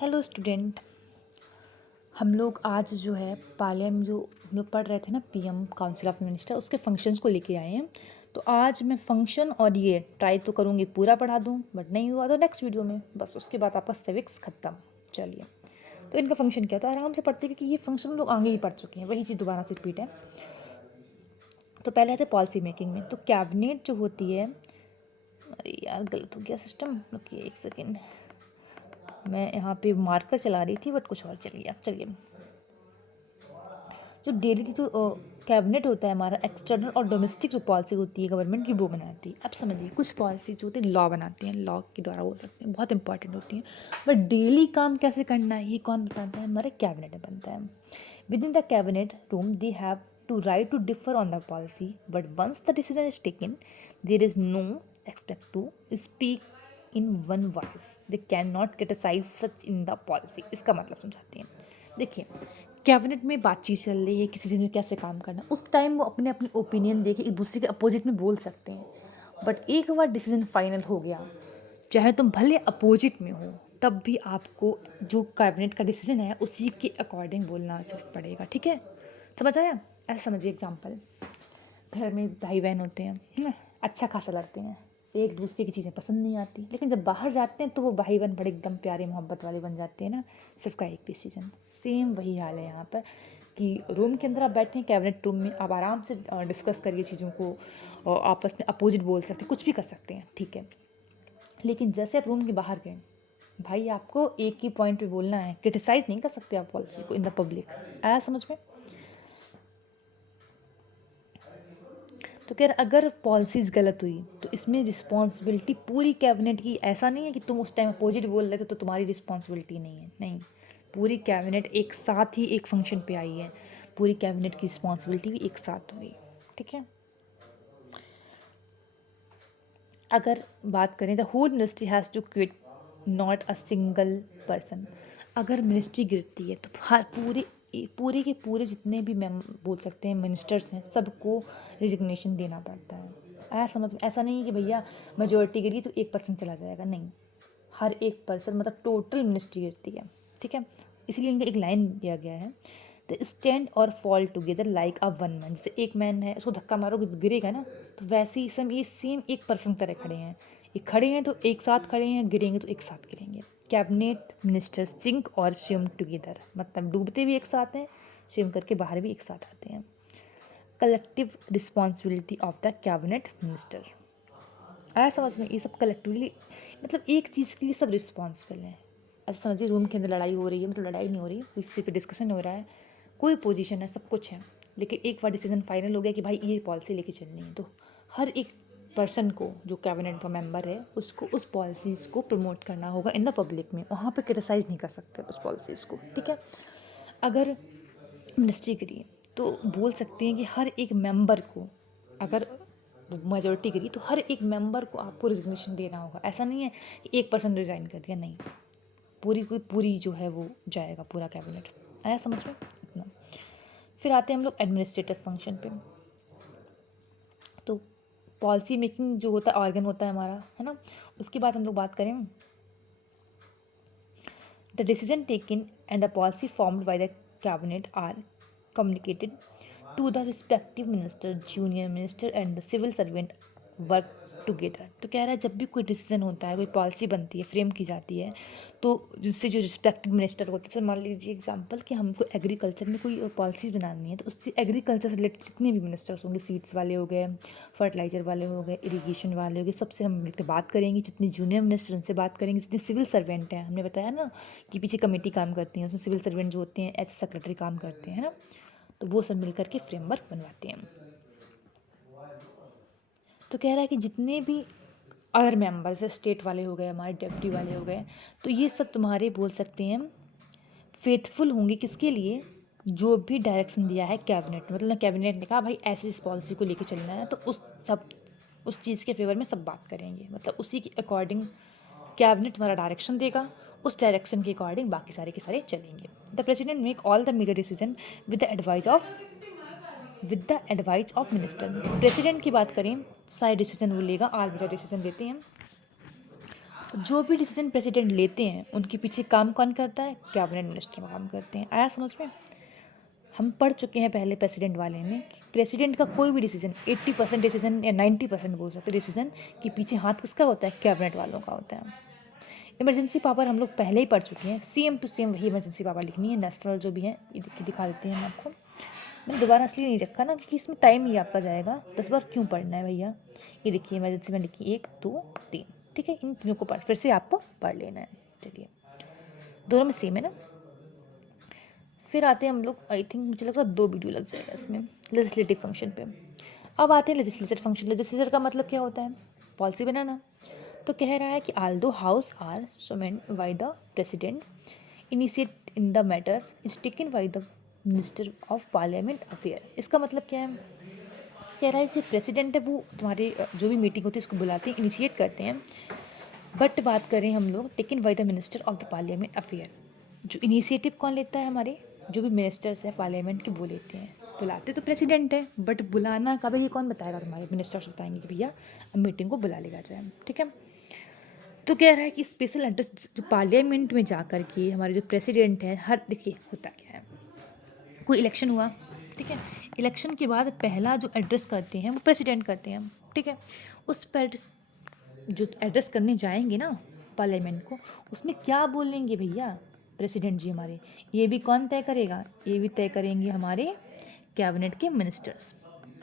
Hello student. हम लोग आज जो है पार्लिया में जो हम लोग पढ़ रहे थे ना पीएम काउंसिल ऑफ मिनिस्टर उसके फंक्शंस को लेके आए हैं। तो आज मैं फंक्शन और ये ट्राई तो करूँगी पूरा पढ़ा दूँ, बट नहीं हुआ तो नेक्स्ट वीडियो में बस उसके बाद आपका सिविक्स ख़त्म। चलिए, तो इनका फंक्शन क्या था आराम से पढ़ते क्योंकि ये फंक्शन हम लोग आगे ही पढ़ चुके हैं, वही चीज़ दोबारा से रिपीट है। तो पहले आते पॉलिसी मेकिंग में। तो कैबिनेट जो होती है, अरे यार गलत हो गया सिस्टम, रुकिए एक सेकेंड, मैं यहाँ पे मार्कर चला रही थी बट कुछ और चल गया। चलिए, जो डेली की जो कैबिनेट होता है हमारा, एक्सटर्नल और डोमेस्टिक जो पॉलिसी होती है गवर्नमेंट की वो बनाती है। अब समझिए, कुछ पॉलिसी जो होती है लॉ बनाते हैं, लॉ के द्वारा बोल सकते हैं, बहुत इंपॉर्टेंट होती हैं। बट डेली काम कैसे करना है ये कौन बताता है? हमारे कैबिनेट में बनता है। Within the cabinet room they have to right to differ on the policy, but once the decision is taken there is no expect to speak in one voice, they can not criticise such in the policy. इसका मतलब समझाते हैं। देखिए, cabinet में बातचीत चल रही है किसी चीज़ में कैसे काम करना, उस टाइम वो अपने अपनी ओपिनियन दे के एक दूसरे के अपोजिट में बोल सकते हैं। बट एक बार डिसीजन फाइनल हो गया, चाहे तुम भले अपोजिट में हो, तब भी आपको जो कैबिनेट का डिसीजन है उसी के अकॉर्डिंग बोलना पड़ेगा। ठीक है, समझ आया? ऐसा समझिए, एग्जाम्पल, घर में भाई बहन होते हैं, है ना, अच्छा खासा लड़ते हैं, एक दूसरे की चीज़ें पसंद नहीं आती, लेकिन जब बाहर जाते हैं तो वो भाई बहन बड़े एकदम प्यारे मोहब्बत वाले बन जाते हैं ना, सबका एक डिसीजन। सेम वही हाल है यहाँ पर कि रूम के अंदर आप बैठे हैं, कैबिनेट रूम में, आप आराम से डिस्कस करिए चीज़ों को, और आपस में अपोजिट बोल सकते हैं, कुछ भी कर सकते हैं, ठीक है। लेकिन जैसे आप रूम के बाहर गए, भाई आपको एक ही पॉइंट पे बोलना है, क्रिटिसाइज नहीं कर सकते आप पॉलिसी को इन द पब्लिक। आया समझ में? तो कह रहा अगर पॉलिसीज़ गलत हुई तो इसमें रिस्पॉन्सिबिलिटी पूरी कैबिनेट की। ऐसा नहीं है कि तुम उस टाइम अपोजिट बोल रहे थे तो तुम्हारी रिस्पॉन्सिबिलिटी नहीं है, नहीं, पूरी कैबिनेट एक साथ ही एक फंक्शन पे आई है, पूरी कैबिनेट की रिस्पॉन्सिबिलिटी भी एक साथ हुई। ठीक है, अगर बात करें the whole ministry has to quit, not a single person. अगर मिनिस्ट्री गिरती है तो हर पूरे के पूरे जितने भी मैम बोल सकते हैं मिनिस्टर्स हैं, सबको रिजिग्नेशन देना पड़ता है। आया समझ में? ऐसा नहीं है कि भैया मेजोरिटी गिरी तो 1% चला जाएगा, नहीं, हर एक पर्सन मतलब टोटल मिनिस्ट्री गिरती है। ठीक है, इसलिए इनका एक लाइन दिया गया है, द स्टैंड और fall together like a one man. जैसे एक मैन है, उसको धक्का मारोगे तो गिरेगा ना, तो वैसे ही सब ये सेम एक पर्सन तरह खड़े हैं, ये खड़े हैं तो एक साथ खड़े हैं, गिरेंगे तो एक साथ गिरेंगे। कैबिनेट मिनिस्टर सिंक और स्विम टुगेदर, मतलब डूबते भी एक साथ हैं, स्विम करके बाहर भी एक साथ आते हैं। Collective responsibility of the cabinet minister. आया समझ में? ये सब कलेक्टिवली, मतलब एक चीज़ के लिए सब रिस्पॉन्सिबल हैं। ऐसा समझिए, रूम के अंदर लड़ाई हो रही है, मतलब लड़ाई नहीं हो रही है, किसी पे डिस्कशन हो रहा है, कोई पोजीशन है, सब कुछ है, लेकिन एक बार डिसीजन फाइनल हो गया कि भाई ये पॉलिसी लेके चलनी है, तो हर एक पर्सन को, जो कैबिनेट का मेंबर है, उसको उस पॉलिसीज़ को प्रमोट करना होगा इन द पब्लिक में, वहाँ पे क्रिटिसाइज़ नहीं कर सकते उस पॉलिसीज़ को। ठीक है, अगर मिनिस्ट्री गिरी तो बोल सकते हैं कि हर एक मेंबर को, अगर मेजोरिटी गिरी तो हर एक मेंबर को आपको रिजिग्नेशन देना होगा। ऐसा नहीं है कि एक पर्सन रिजाइन कर दिया, नहीं, पूरी की पूरी जो है वो जाएगा, पूरा कैबिनेट। आया समझ में? इतना। फिर आते हैं हम लोग एडमिनिस्ट्रेटिव फंक्शन पे। तो पॉलिसी मेकिंग जो होता है ऑर्गन होता है हमारा, है ना, उसके बाद हम लोग बात करें, the decision taken and the policy formed by the cabinet are communicated to the respective minister, junior minister and the civil servant work together. तो कह रहा है जब भी कोई डिसीजन होता है, कोई पॉलिसी बनती है, फ्रेम की जाती है, तो जिससे जो रिस्पेक्टिव मिनिस्टर होते हैं, जैसे मान लीजिए एग्जांपल कि हमको एग्रीकल्चर में कोई पॉलिसीज बनानी है, तो उससे एग्रीकल्चर से रिलेटेड जितने भी मिनिस्टर्स होंगे, सीड्स वाले हो गए, फर्टिलाइजर वाले हो गए, इरीगेशन वाले हो गए, सबसे हम मिलकर बात करेंगे, जितने जूनियर मिनिस्टर उनसे बात करेंगे, जितने सिविल सर्वेंट हैं, हमने बताया ना कि पीछे कमेटी काम करती है, उसमें सिविल सर्वेंट जो होते हैं एज सेक्रेटरी काम करते हैं, है ना, तो वो सब मिल करके फ्रेमवर्क बनवाते हैं। तो कह रहा है कि जितने भी अदर मेंबर्स, स्टेट वाले हो गए, हमारे डेप्यूटी वाले हो गए, तो ये सब तुम्हारे बोल सकते हैं फेथफुल होंगे किसके लिए? जो भी डायरेक्शन दिया है कैबिनेट, मतलब कैबिनेट ने कहा भाई ऐसी इस पॉलिसी को लेके चलना है, तो उस चीज़ के फेवर में सब बात करेंगे, मतलब उसी के अकॉर्डिंग कैबिनेट हमारा डायरेक्शन देगा, उस डायरेक्शन के अकॉर्डिंग बाकी सारे के सारे चलेंगे। The president make all the major decision with the advice of minister. President की बात करें, सारे डिसीजन वो लेगा, आल मेजर डिसीजन देते हैं। जो भी डिसीजन प्रेसिडेंट लेते हैं उनके पीछे काम कौन करता है? कैबिनेट मिनिस्टर काम करते हैं। आया समझ में? हम पढ़ चुके हैं पहले प्रेसिडेंट वाले में कि प्रेसिडेंट का कोई भी डिसीजन 80% डिसीजन या 90% बोल सकते हैं डिसीजन के पीछे हाथ किसका होता है? कैबिनेट वालों का होता है। इमरजेंसी पावर हम लोग पहले ही पढ़ चुके हैं, सेम टू सेम वही इमरजेंसी पावर लिखनी है। नेशनल जो भी है ये दिखा देते हैं हम आपको। मैंने दोबारा इसलिए नहीं रखा ना क्योंकि इसमें टाइम ही आपका जाएगा, 10 बार क्यों पढ़ना है भैया। ये देखिए इमरजेंसी में लिखी 1 2 3, ठीक है। इन तीनों को फिर से आपको पढ़ लेना है। चलिए दोनों में सेम है ना। फिर आते हैं हम लोग, आई थिंक मुझे लग रहा है 2 वीडियो लग जाएगा इसमें, लेजिस्लेटिव फंक्शन पे। अब आते हैं लेजिस्लेचर फंक्शन। लेजिस्लेचर का मतलब क्या होता है? पॉलिसी बनाना। तो कह रहा है कि although house are summoned by the president, initiate in the matter is taken by the minister of parliament affair. इसका मतलब क्या है? कह रहा है कि प्रेसिडेंट है वो तुम्हारे जो भी मीटिंग होती है उसको बुलाते हैं, इनिशिएट करते हैं। बट बात करें हम लोग taken by the minister of the parliament affair, जो इनिशिएटिव कौन लेता है? हमारे जो भी मिनिस्टर्स हैं पार्लियामेंट के वो लेते हैं। बुलाते तो प्रेसिडेंट है बट बुलाना कब है ये कौन बताएगा? तुम्हारे मिनिस्टर्स बताएंगे कि भैया अब मीटिंग को बुला लेगा जाए, ठीक है। तो कह रहा है कि स्पेशल एड्रेस जो पार्लियामेंट में जा कर के हमारे जो प्रेसिडेंट हैं, हर देखिए होता क्या है, कोई इलेक्शन हुआ, ठीक है। इलेक्शन के बाद पहला जो एड्रेस करते हैं वो प्रेसिडेंट करते हैं, ठीक है। उस पर जो एड्रेस करने जाएंगे ना पार्लियामेंट को, उसमें क्या बोलेंगे भैया प्रेसिडेंट जी हमारे? ये भी कौन तय करेगा? ये भी तय करेंगे हमारे कैबिनेट के मिनिस्टर्स।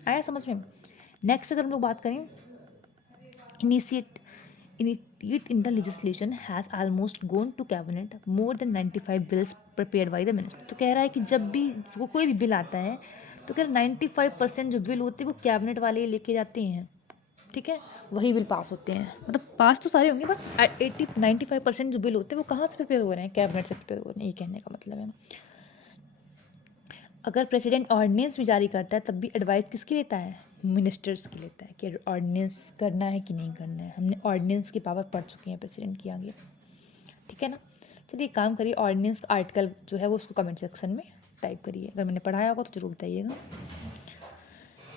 आया समझ में? नेक्स्ट अगर हम लोग बात करें, initiate initiate in the legislation has almost gone to cabinet, more than 95 bills prepared by the minister। तो कह रहा है कि जब भी वो कोई भी बिल आता है तो कह रहा 95% जो बिल होते हैं वो कैबिनेट वाले ही लेके जाते हैं, ठीक है। वही बिल पास होते हैं, मतलब पास तो सारे होंगे बट 95% जो बिल होते हैं वो कहाँ से प्रिपेयर हो रहे हैं? कैबिनेट से प्रिपेयर हो रहे हैं, ये कहने का मतलब है। अगर प्रेसिडेंट ऑर्डिनेंस भी जारी करता है तब भी एडवाइस किसकी लेता है? मिनिस्टर्स की लेता है कि ऑर्डिनेंस करना है कि नहीं करना है। हमने ऑर्डिनेंस की पावर पढ़ चुके हैं प्रेसिडेंट की आगे, ठीक है ना। चलिए काम करिए, ऑर्डिनेंस आर्टिकल जो है वो उसको कमेंट सेक्शन में टाइप करिए, अगर मैंने पढ़ाया होगा तो जरूर बताइएगा।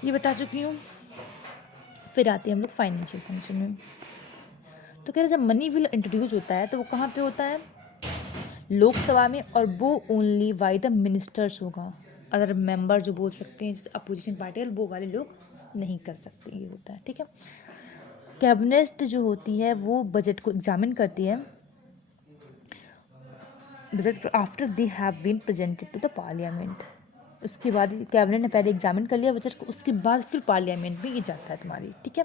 ये बता चुकी हूँ। फिर आते हैं हम लोग फाइनेंशियल फंक्शन में। तो कह रहे जब मनी बिल इंट्रोड्यूस होता है तो वो कहाँ पे होता है? लोकसभा में, और वो ओनली बाय द मिनिस्टर्स होगा। अदर मेंबर जो बोल सकते हैं जैसे अपोजिशन पार्टी वो वाले लोग नहीं कर सकते, ये होता है, ठीक है। कैबिनेट जो होती है वो बजट को एग्जामिन करती है, budget after they have been presented to the parliament. उसके बाद कैबिनेट ने पहले एग्जामिन कर लिया बजट को, उसके बाद फिर पार्लियामेंट में ये जाता है तुम्हारी, ठीक है।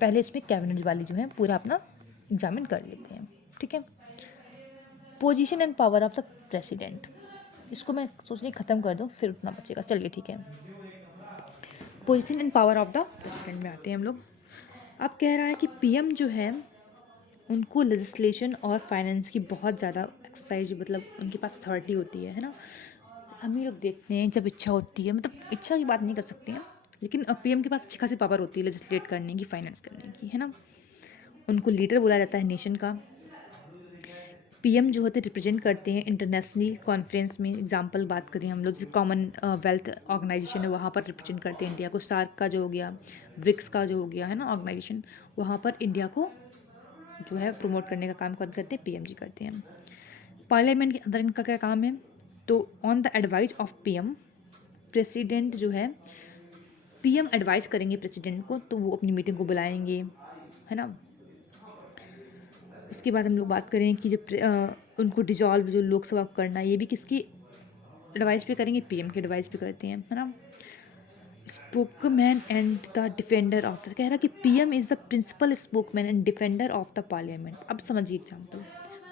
पहले इसमें कैबिनेट वाली जो है पूरा अपना एग्जामिन कर लेते हैं, ठीक है। Position and power of the president, इसको मैं सोच रही ख़त्म कर दूँ फिर उतना बचेगा, चलिए ठीक है। Position and power of the president में आते हैं हम लोग। अब कह रहा है कि पीएम जो है उनको लेजिस्लेशन और फाइनेंस की बहुत ज़्यादा एक्सरसाइज, मतलब उनके पास अथॉरिटी होती है ना। हम ही लोग देखते हैं जब इच्छा होती है, मतलब इच्छा की बात नहीं कर सकते हैं, लेकिन पीएम के पास अच्छी खासी पावर होती है लेजिस्लेट करने की, फाइनेंस करने की, है ना। उनको लीडर बोला जाता है नेशन का। पीएम जो होते रिप्रेजेंट करते हैं इंटरनेशनल कॉन्फ्रेंस में। एग्जांपल बात करें हम लोग जैसे कॉमन वेल्थ ऑर्गेनाइजेशन है, वहाँ पर रिप्रेजेंट करते हैं इंडिया को। सार्क का जो हो गया, ब्रिक्स का जो हो गया है ना ऑर्गेनाइजेशन, वहाँ पर इंडिया को जो है प्रमोट करने का काम कौन करते हैं? पीएम जी करते हैं। पार्लियामेंट के अंदर इनका क्या काम है? तो on the advice of PM, president जो है, पीएम एडवाइस करेंगे प्रेसिडेंट को तो वो अपनी मीटिंग को बुलाएंगे, है ना। उसके बाद हम लोग बात करें कि जो उनको डिजॉल्व जो लोकसभा को करना है ये भी किसकी एडवाइस पे करेंगे? पीएम की एडवाइस पे करते हैं, है ना। Spokesman and the defender of the, कह रहा कि PM is the principal spokesman and defender of the parliament. अब समझिए एग्जाम्पल,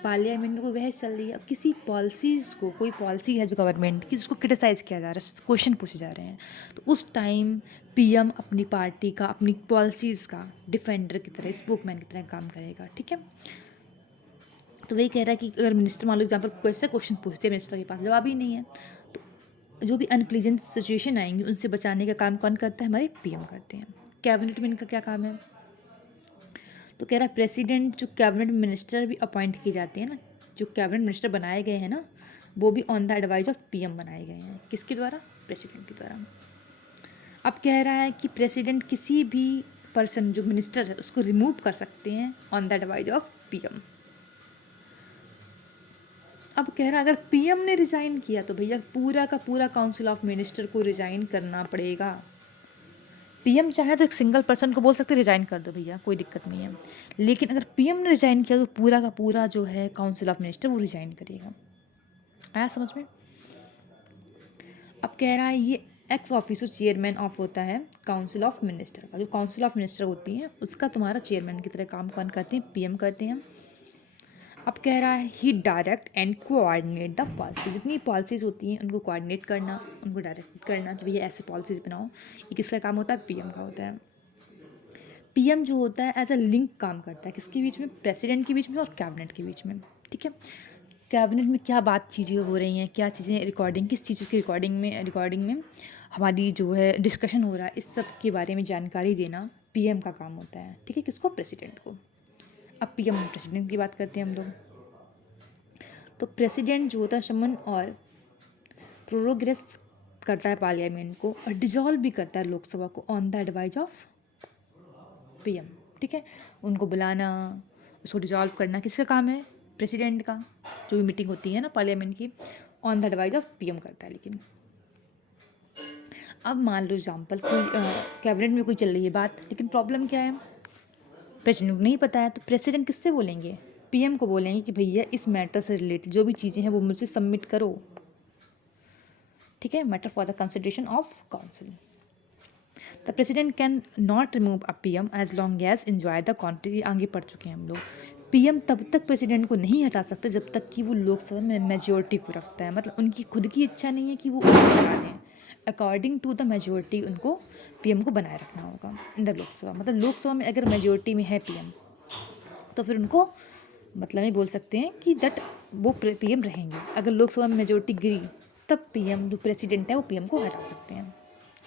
पार्लियामेंट में कोई बहस चल रही है, अब किसी पॉलिसीज़ को, कोई पॉलिसी है जो गवर्नमेंट की जिसको क्रिटिसाइज़ किया जा रहा है, क्वेश्चन पूछे जा रहे हैं, तो उस टाइम पीएम अपनी पार्टी का, अपनी पॉलिसीज़ का डिफेंडर की तरह, स्पोकमैन की तरह काम करेगा, ठीक है। तो वही कह रहा है कि अगर मिनिस्टर मान लो एग्जाम्पल कैसे क्वेश्चन पूछते हैं, मिनिस्टर के पास जवाब ही नहीं है, तो जो भी अनप्लीजेंट सिचुएशन आएंगी उनसे बचाने का काम कौन करता है? हमारे पीएम करते हैं। कैबिनेट में इनका क्या काम है? तो कह रहा है प्रेसिडेंट जो कैबिनेट मिनिस्टर भी अपॉइंट किए जाते हैं ना, जो कैबिनेट मिनिस्टर बनाए गए हैं ना, वो भी on the advice of PM बनाए गए हैं। किसके द्वारा? प्रेसिडेंट के द्वारा। अब कह रहा है कि प्रेसिडेंट किसी भी पर्सन जो मिनिस्टर है उसको रिमूव कर सकते हैं on the advice of PM. अब कह रहा है अगर पीएम ने रिजाइन किया तो भैया पूरा का पूरा काउंसिल ऑफ मिनिस्टर को रिजाइन करना पड़ेगा। पीएम चाहे तो एक सिंगल पर्सन को बोल सकते रिजाइन कर दो भैया, कोई दिक्कत नहीं है, लेकिन अगर पीएम ने रिजाइन किया तो पूरा का पूरा जो है काउंसिल ऑफ मिनिस्टर वो रिजाइन करेगा। आया समझ में? अब कह रहा है ये एक्स ऑफिसो चेयरमैन ऑफ होता है काउंसिल ऑफ मिनिस्टर का। जो काउंसिल ऑफ मिनिस्टर होती है उसका तुम्हारा चेयरमैन की तरह काम कौन करते हैं? पीएम करते हैं। अब कह रहा है he direct and coordinate the policy. जितनी पॉलिसीज़ होती हैं उनको कोऑर्डिनेट करना, उनको डायरेक्ट करना कि भैया ऐसे पॉलिसीज़ बनाओ, ये किसका काम होता है? पीएम का होता है। पीएम जो होता है एज अ लिंक काम करता है किसके बीच में? प्रेसिडेंट के बीच में और कैबिनेट के बीच में। ठीक है, कैबिनेट में क्या बात चीज़ें हो रही हैं, क्या चीज़ें रिकॉर्डिंग, किस चीज़ की रिकॉर्डिंग में हमारी जो है डिस्कशन हो रहा है, इस सब के बारे में जानकारी देना पीएम का काम होता है। ठीक है, किसको? प्रेसिडेंट को। अब पीएम और प्रेसिडेंट की बात करते हैं हम लोग। तो प्रेसिडेंट जो होता है समन और प्रोग्रेस करता है पार्लियामेंट को और डिजॉल्व भी करता है लोकसभा को on the advice of PM. ठीक है, उनको बुलाना, उसको डिजॉल्व करना किसका काम है? प्रेसिडेंट का। जो भी मीटिंग होती है ना पार्लियामेंट की, on the advice of PM करता है। लेकिन अब मान लो एग्जाम्पल कोई कैबिनेट में कोई चल रही है बात, लेकिन प्रॉब्लम क्या है? प्रेसिडेंट को नहीं पता है, तो प्रेसिडेंट किससे बोलेंगे? पीएम को बोलेंगे कि भैया इस मैटर से रिलेटेड जो भी चीज़ें हैं वो मुझे सबमिट करो। ठीक है, matter for the consideration of council. The president can not remove a PM as long as enjoy the quantity. आगे पढ़ चुके हैं हम लोग। पीएम तब तक प्रेसिडेंट को नहीं हटा सकते जब तक कि वो लोकसभा में मेजोरिटी को रखता है। मतलब उनकी खुद की इच्छा नहीं है कि वो उनको हटा दें, अकॉर्डिंग टू द मेजोरिटी उनको पीएम को बनाए रखना होगा इन द लोकसभा। मतलब लोकसभा में अगर मेजोरिटी में है पीएम तो फिर उनको मतलब ये बोल सकते हैं कि दैट वो पीएम रहेंगे। अगर लोकसभा में मेजोरिटी गिरी तब पीएम जो प्रेसिडेंट है वो पीएम को हटा सकते हैं।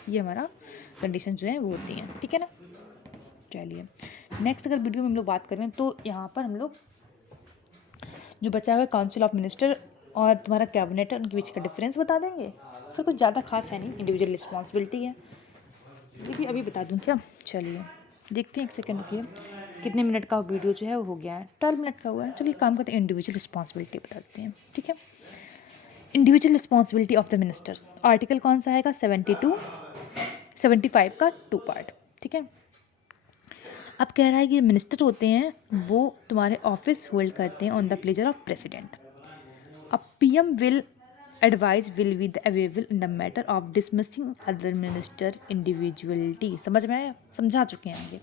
ये हमारा कंडीशन जो है वो होती है। ठीक है ना? चलिए नेक्स्ट अगर वीडियो में हम लोग बात करें तो यहाँ पर हम लोग जो बचा हुआ है काउंसिल ऑफ मिनिस्टर और तुम्हारा कैबिनेट है उनके बीच का डिफरेंस बता देंगे। फिर कुछ ज़्यादा खास है नहीं, इंडिविजुअल रिस्पॉन्सिबिलिटी है, ये भी अभी बता दूँ क्या? चलिए देखते हैं, एक सेकेंड रुकिए। कितने मिनट का वीडियो जो है वो हो गया है? 12 मिनट का हुआ है। चलिए काम करते हैं, इंडिविजुअल रिस्पॉन्सिबिलिटी बता देते हैं। ठीक है, individual responsibility of the minister. Article कौन सा आएगा? 75 का 2 पार्ट। ठीक है, अब कह रहा है कि मिनिस्टर होते हैं वो तुम्हारे ऑफिस होल्ड करते हैं on the pleasure of president. अब PM will be available in the matter of dismissing other minister individuality. समझ में आया? समझा चुके हैं आगे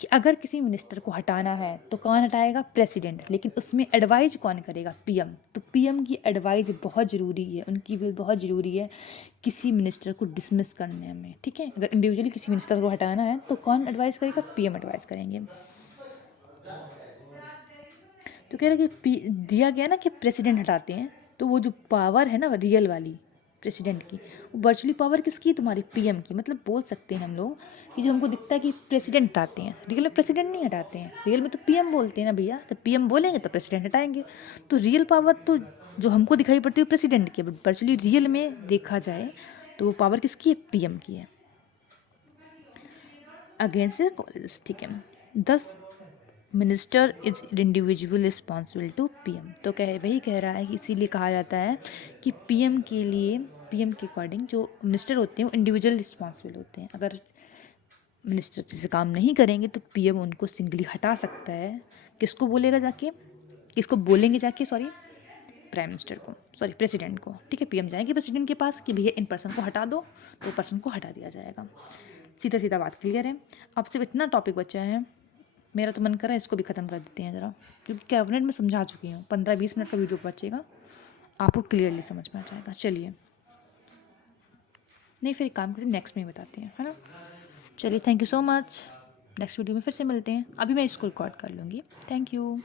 कि अगर किसी मिनिस्टर को हटाना है तो कौन हटाएगा? प्रेसिडेंट। लेकिन उसमें एडवाइज कौन करेगा? पीएम। तो पीएम की एडवाइज बहुत ज़रूरी है, उनकी भी बहुत ज़रूरी है किसी मिनिस्टर को डिसमिस करने में। ठीक है, अगर इंडिविजुअली किसी मिनिस्टर को हटाना है तो कौन एडवाइस करेगा? पीएम एडवाइस करेंगे। तो कह रहे कि दिया गया ना कि प्रेसिडेंट हटाते हैं, तो वो जो पावर है ना रियल वाली प्रेसिडेंट की, वो वर्चुअली पावर किसकी है? तुम्हारी पीएम की। मतलब बोल सकते हैं हम लोग कि जो हमको दिखता है कि प्रेसिडेंट हटाते हैं, रियल में प्रेसिडेंट नहीं हटाते हैं, रियल में तो पीएम बोलते हैं ना भैया। तो पीएम बोलेंगे तो प्रेसिडेंट हटाएंगे। तो रियल पावर तो जो हमको दिखाई पड़ती है प्रेसिडेंट की, बट वर्चुअली रियल में देखा जाए तो वो पावर किसकी है? पीएम की है अगेंस्ट कॉलेज। ठीक है, 10 minister is individual responsible to PM. तो वही कह रहा है कि इसीलिए कहा जाता है कि पीएम के लिए, पीएम के अकॉर्डिंग जो मिनिस्टर होते हैं वो इंडिविजुअल रिस्पॉन्सिबल होते हैं। अगर मिनिस्टर से काम नहीं करेंगे तो पीएम उनको सिंगली हटा सकता है। किसको बोलेगा जाके? किसको बोलेंगे जाके? सॉरी, प्राइम मिनिस्टर को, सॉरी प्रेसिडेंट को। ठीक है, पीएम जाएंगे प्रेसिडेंट के पास कि भैया इन पर्सन को हटा दो, तो पर्सन को हटा दिया जाएगा। सीधा सीधा बात क्लियर है। अब सिर्फ इतना टॉपिक बचा है, मेरा तो मन कर रहा है इसको भी ख़त्म कर देते हैं ज़रा, क्योंकि कैबिनेट में समझा चुकी हूँ। 15-20 मिनट का वीडियो बचेगा, आपको क्लियरली समझ में आ जाएगा। चलिए, नहीं फिर एक काम करते हैं, नेक्स्ट में ही बताते हैं, है ना? चलिए, thank you so much. Next video में फिर से मिलते हैं। अभी मैं इसको रिकॉर्ड कर लूँगी। Thank you.